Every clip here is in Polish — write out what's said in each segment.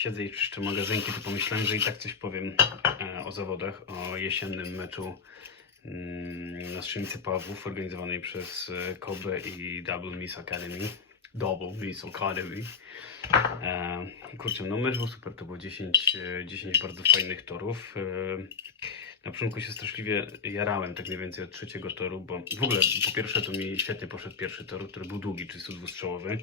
siedzę i czyszczę magazynki, to pomyślałem, że i tak coś powiem e, o zawodach, o jesiennym meczu mm, na strzelnicy Pawłów organizowanej przez e, Kobe i Double Miss Academy. Double Miss Academy. E, kurczę, no mecz był super, to było 10, e, 10 bardzo fajnych torów. Na początku się straszliwie jarałem, tak mniej więcej od trzeciego toru, bo w ogóle po pierwsze to mi świetnie poszedł pierwszy tor, który był długi, 32-strzałowy.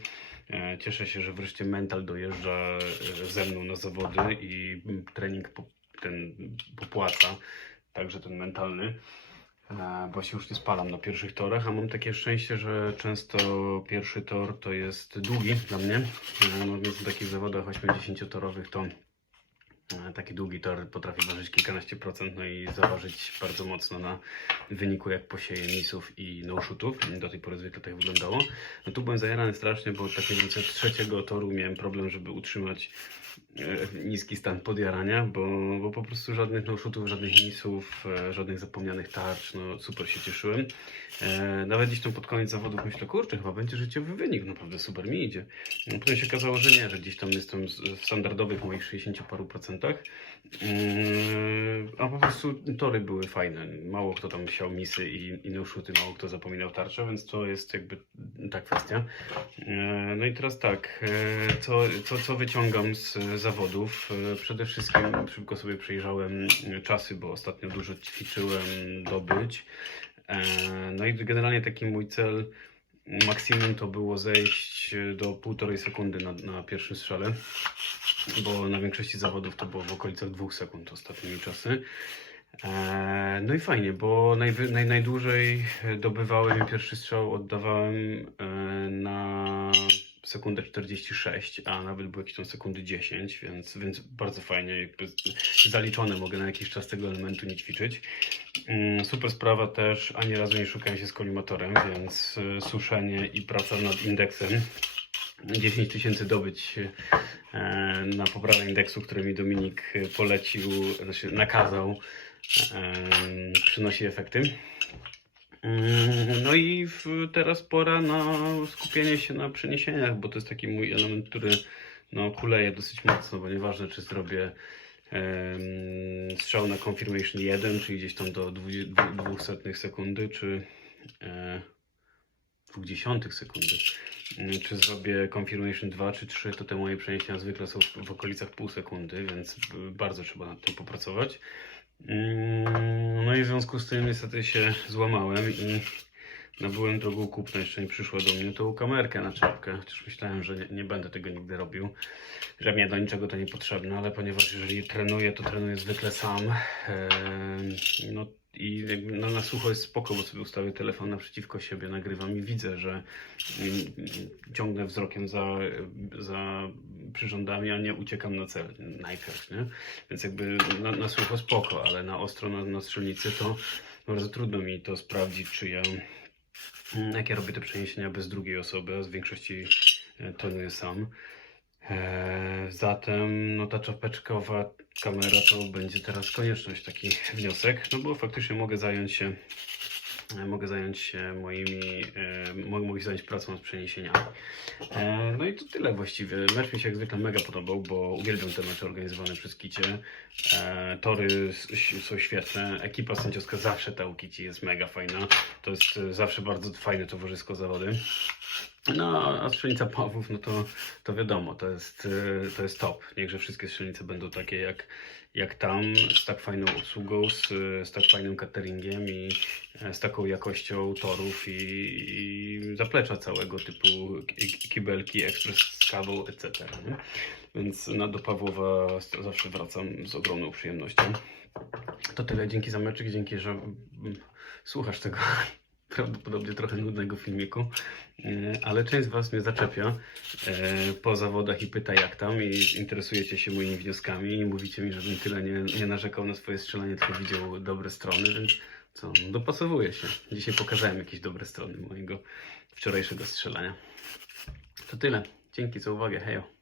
E, Cieszę się, że wreszcie mental dojeżdża e, ze mną na zawody i trening ten popłaca, także ten mentalny. E, Bo się już nie spalam na pierwszych torach, a mam takie szczęście, że często pierwszy tor to jest długi dla mnie. No więc w takich zawodach 80-torowych to taki długi tor potrafi ważyć kilkanaście procent, no i zaważyć bardzo mocno na wyniku, jak posieje misów i no-shootów. Do tej pory zwykle tak wyglądało. No tu byłem zajarany strasznie, bo tak mniej więcej trzeciego toru miałem problem, żeby utrzymać e, niski stan podjarania, bo, bo po prostu żadnych no-shootów, żadnych misów, e, żadnych zapomnianych tarcz, no super się cieszyłem. E, nawet gdzieś tam pod koniec zawodów myślę, kurczę, chyba będzie życiowy wynik, naprawdę super mi idzie. Potem się okazało, że nie, że gdzieś tam jestem w standardowych moich 60 paru procentach, a po prostu tory były fajne. Mało kto tam siał misy i, i no-shooty, mało kto zapominał tarczę, więc to jest jakby ta kwestia. E, No i teraz tak, e, co, co, co wyciągam z zawodów? E, Przede wszystkim szybko sobie przejrzałem e, czasy, bo ostatnio dużo ćwiczyłem dobyć. E, No i generalnie taki mój cel maksimum to było zejść do półtorej sekundy na, na pierwszym strzale, bo na większości zawodów to było w okolicach dwóch sekund ostatnimi czasy. No i fajnie, bo naj, najdłużej dobywałem pierwszy strzał, oddawałem sekundę 46, a nawet były jakieś tam sekundy 10, więc, więc bardzo fajnie, jakby zaliczone, mogę na jakiś czas tego elementu nie ćwiczyć. Mm, Super sprawa też, ani razu nie szukałem się z kolimatorem, więc e, suszenie i praca nad indeksem. 10 tysięcy dobyć e, na poprawę indeksu, który mi Dominik polecił, znaczy nakazał, e, przynosi efekty. No i teraz pora na skupienie się na przeniesieniach, bo to jest taki mój element, który no, kuleje dosyć mocno, bo nieważne czy zrobię em, strzał na confirmation 1, czyli gdzieś tam do 200 sekundy, czy e, 0,2 sekundy. Mm, Czy zrobię confirmation 2 czy 3, to te moje przeniesienia zwykle są w, w okolicach pół sekundy, więc b- bardzo trzeba nad tym popracować. Mm, No i w związku z tym niestety się złamałem i nabyłem drogą kupna, jeszcze nie przyszła do mnie tą kamerkę na czapkę, chociaż myślałem, że nie, nie będę tego nigdy robił, że mnie do niczego to niepotrzebne, ale ponieważ jeżeli trenuję, to trenuję zwykle sam, em, no i no, na sucho jest spoko, bo sobie ustawię telefon naprzeciwko siebie, nagrywam i widzę, że mm, ciągnę wzrokiem za, za przyrządami, a nie uciekam na cel najpierw, nie? Więc jakby na, na sucho spoko, ale na ostro na, na strzelnicy to bardzo trudno mi to sprawdzić, czy ja mm, jak ja robię te przeniesienia bez drugiej osoby, a z większości e, trenuję sam. Eee, zatem no ta czapeczkowa kamera to będzie teraz konieczność, taki wniosek, no bo faktycznie mogę zająć się e, mogę zająć się moimi, e, mogę, zająć pracą nad przeniesieniami. E, no i to tyle właściwie. Mecz mi się jak zwykle mega podobał, bo uwielbiam te mecze organizowane przez Kicie. E, tory są świetne, ekipa sędziowska zawsze ta u Kici jest mega fajna. To jest e, zawsze bardzo fajne towarzysko zawody. No, a strzelnica Pawłów, no to, to wiadomo, to jest, e, to jest top. Niechże wszystkie strzelnice będą takie jak, jak tam, z tak fajną obsługą, z, z tak fajnym cateringiem i e, z taką jakością torów i, i zaplecza całego typu ki- kibelki, ekspres z kawą, etc. Nie? Więc na do Pawłowa zawsze wracam z ogromną przyjemnością. To tyle, dzięki za meczyk, dzięki, że mm, słuchasz tego prawdopodobnie trochę nudnego filmiku, E, ale część z Was mnie zaczepia e, po zawodach i pyta jak tam i interesujecie się moimi wnioskami i mówicie mi, żebym tyle nie, nie narzekał na swoje strzelanie, tylko widział dobre strony, więc co, no, dopasowuję się. Dzisiaj pokazałem jakieś dobre strony mojego wczorajszego strzelania. To tyle. Dzięki za uwagę. Hejo.